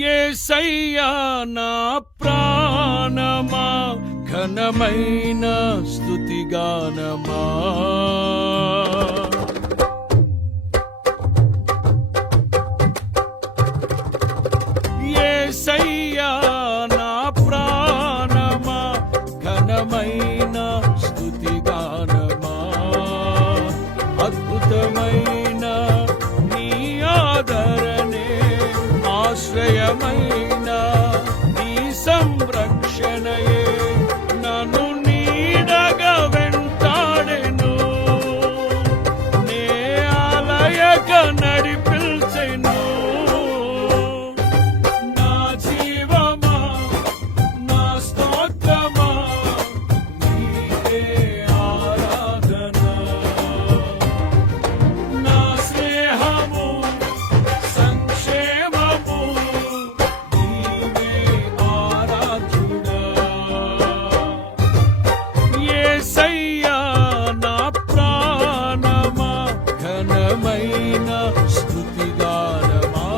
యేసయ్యా నా ప్రాణమా ఘనమైన స్తుతిగానమా. యేసయ్యా నా ప్రాణమా ఘనమైన స్తుతిగానమా. అద్భుతమైన నీ ఆదరణే ఆశ్రయమైన నీ సంరక్షణయే నన్ను నీడగా వెంటాడెను. నే ఆలయక నడిపించెను. నా జీవమా నా స్తోత్రమా నీకే ఆరాధన. నా స్నేహము సంక్షేమము నీవే ఆరాధ్యుడా. యేసయ్యా నా ప్రాణమా ఘనమైన స్తుతిగానమా.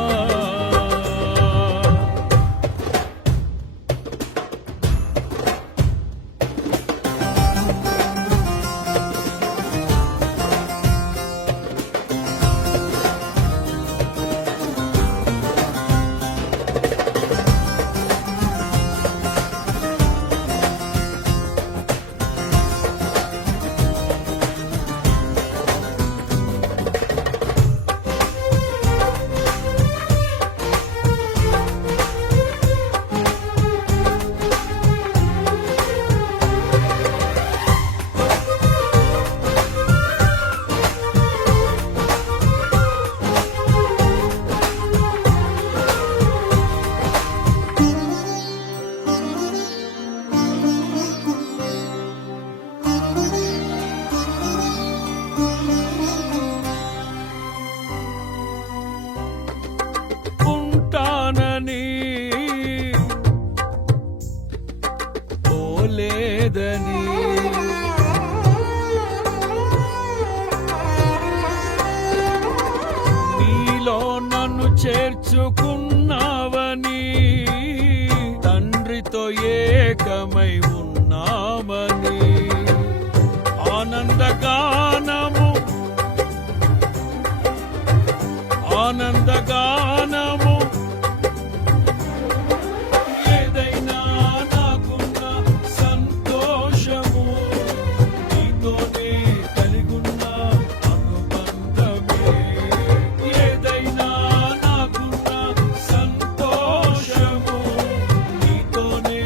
ఉంటానని పోలేదని నీలో నన్ను చేర్చుకున్నావని తండ్రితో ఏకమై ఉన్నామని ఆనందగానము ఆనందగానము. ఏదైనా నాకున్న సంతోషము నీతోనే కలిగున్న అనుబంధమే. ఏదైనా నాకున్న సంతోషము నీతోనే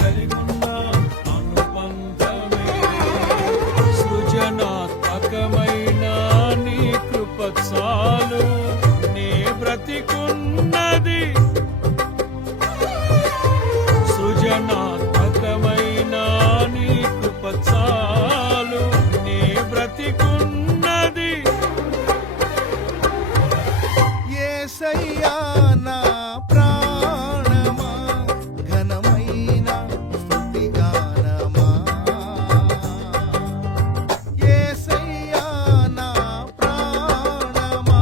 కలిగున్న అనుబంధమే. సృజనాత్మకమైన నీ కృప చాలు నే బ్రతికున్నది. సృజనాత్మకమైన నీ కృప చాలు నే బ్రతికున్నది. యేసయ్యా నా ప్రాణమా ఘనమైన స్తుతిగానమా. యేసయ్యా నా ప్రాణమా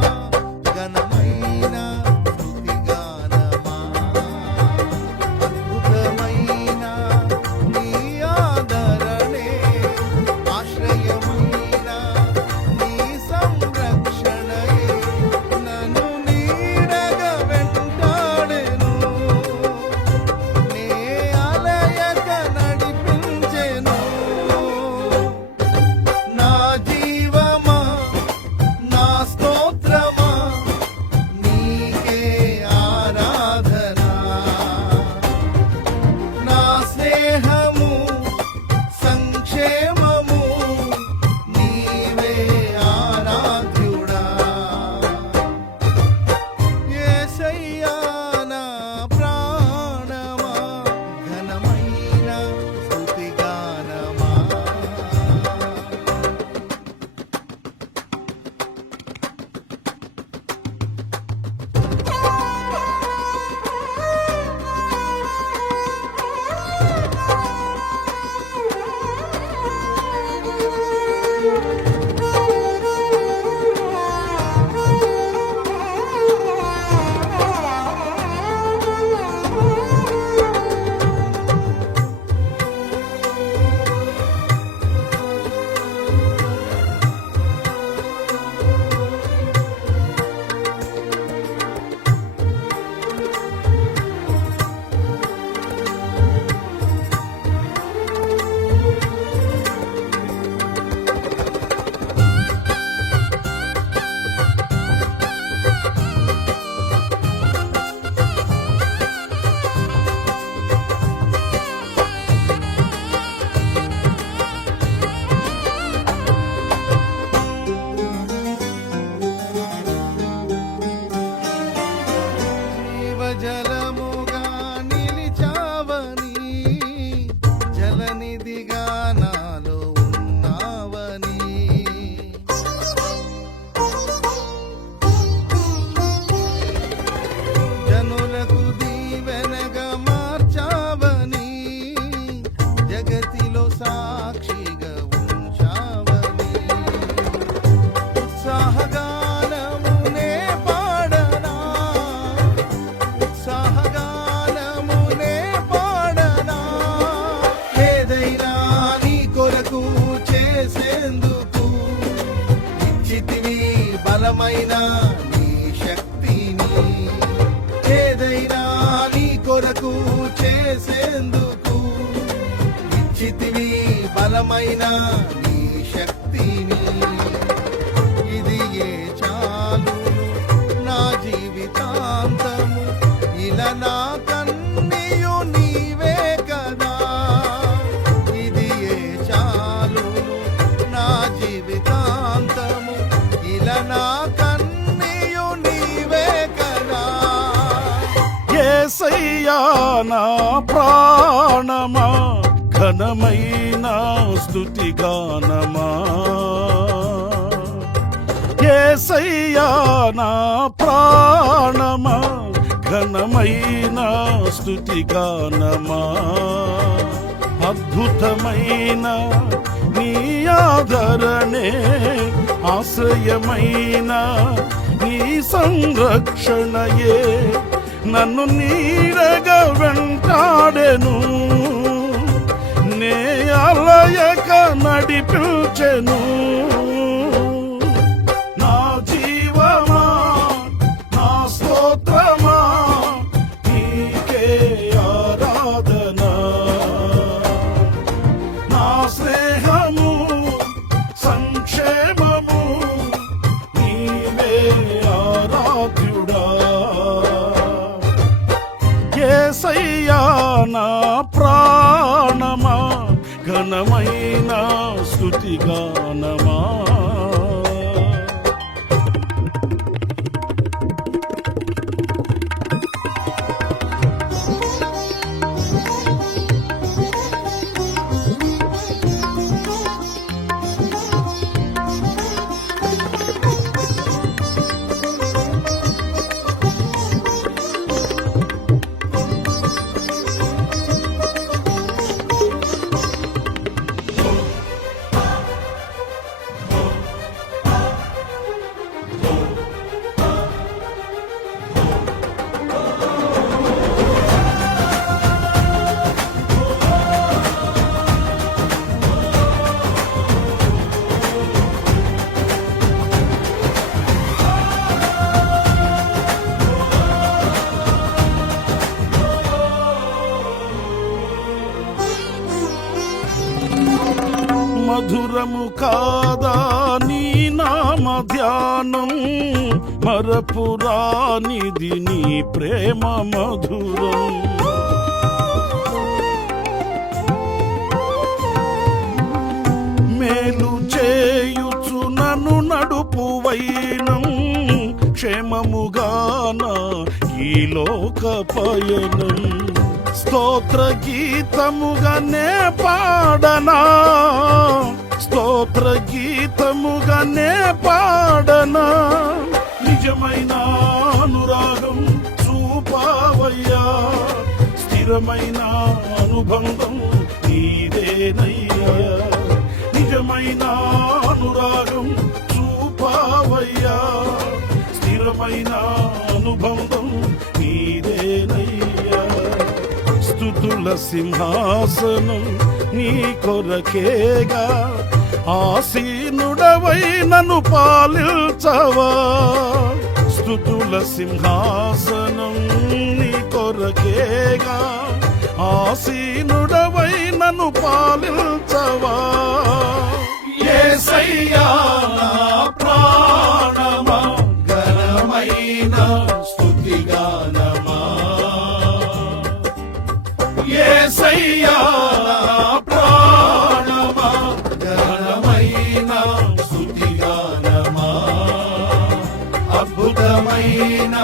ఘనమైన స్తుతిగానమా. అద్భుతమైన నీ ఆదరణే ఆశ్రయమైన నీ సంరక్షణయే నన్ను నీడగా వెంటాడెను. బలమైన నీ శక్తిని ఏదైనా నీ కొరకు చేసేందుకు ఇచ్చితివి బలమైన నీ శక్తిని ఇది ఏ చాలును నా జీవితాంతము ఇలా నా కన్నీయు నీవే కదా ఇది ఏ చాలును నా జీవితాంతము ఇలా నా కన్నీయు నీవే కదా యేసయ్యా నా ప్రాణమా ఘనమైన స్తుతి గానమా యేసయ్యా నా ప్రాణమా ఘనమైన స్తుతి గానమా అద్భుతమైన నీ ఆదరణే ఆశ్రయమైన నీ సంరక్షణయే నన్ను నీడగా వెంటాడెను నే అలయక నడిపించెను నా జీవమా నా స్తోత్రమా నీకే ఆరాధన నా స్నేహము సంక్షేమము నీవే ఆరాధ్యుడా యేసయ్యా నా ప్రాణమా ఘనమైన స్తుతి గానమా మధురము కాదా నీ నామ ధ్యానం మరపురానిది నీ ప్రేమ మధురం మేలు చేయుచు నన్ను నడుపు వైనం క్షేమముగాన ఈ లోక పయనం స్తోత్ర గీతముగానే పాడనా స్తోత్ర గీతముగానే పాడనా నిజమైన అనురాగం చూపావయ్యా స్థిరమైన అనుబంధం నీదేనయ్యా నిజమైన అనురాగం చూపావయ్యా స్థిరమైన అనుబంధం నీదేనయ్యా స్తుతుల సింహాసనం నీ కొరకేగా ఆసీనుడవై నన్ను పాలించవా స్తుతుల సింహాసనం నీ కొరకేగా ఆసీనుడవై నన్ను పాలించవా యేసయ్యా నా ప్రాణమా ఘనమైన స్తుతి గానమా యేసయ్యా నా ప్రాణమా ఘనమైన స్తుతి గానమా అద్భుతమైన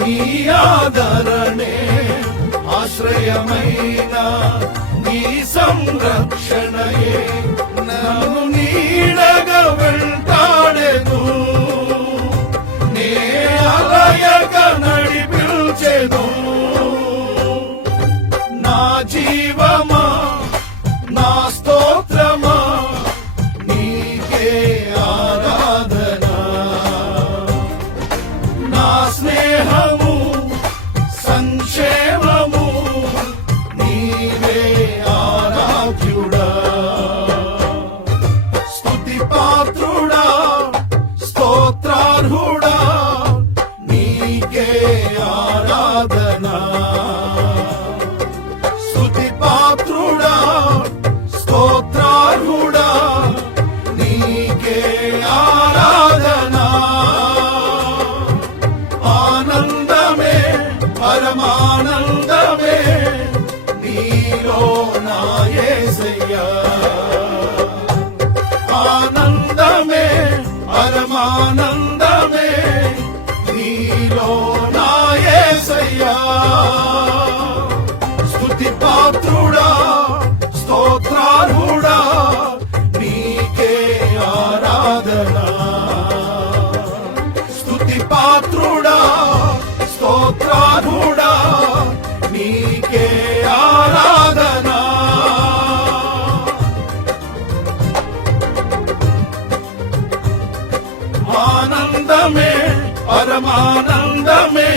నీ ఆదరణే ఆశ్రయమైన నీ సంరక్షణయే నన్ను నీడగా వెంటాడెను నే అలయక నడిపించెను నా జీవమా నా స్తోత్రమా నీకే ఆరాధన నా స్నేహము సంక్షేమము నీవే ఆరాధ్యుడా స్తుతి పాత్రుడా స్తోత్రార్హుడా నీకే ఆరాధన స్తుతి పాత్రుడా స్తోత్రార్హుడా నీకే ఆరాధన ఆనందమే పరమానందమే నీలో నా యేసయ్యా ఆనందమే పరమానందమే నీలో నా యేసయ్యా స్తుతి పాత్రుడా స్తోత్రార్హుడా నీకే ఆరాధన స్తుతి పాత్రుడా స్తోత్రార్హుడా నీకే ఆరాధన ఆనందమే పరమానందమే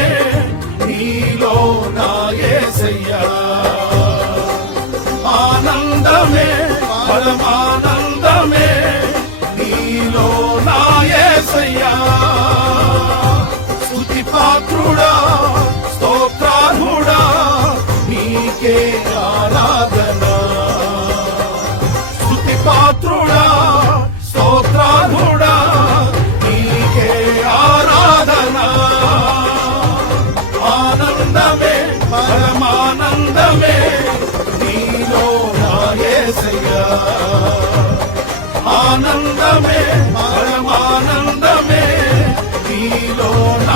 నీలో నా యేసయ్యా ఆనందమే పరమానందమే నీలో నా యేసయ్యా స్తుతి పాత్రుడా స్తోత్రార్హుడా నీకే ఆరాధన స్తుతి పాత్రుడా స్తోత్రార్హుడా నీకే ఆరాధన ఆనందమే పరమానందమే నీలో నా యేసయ్యా ఆనందమే పరమానందమే నీలో నా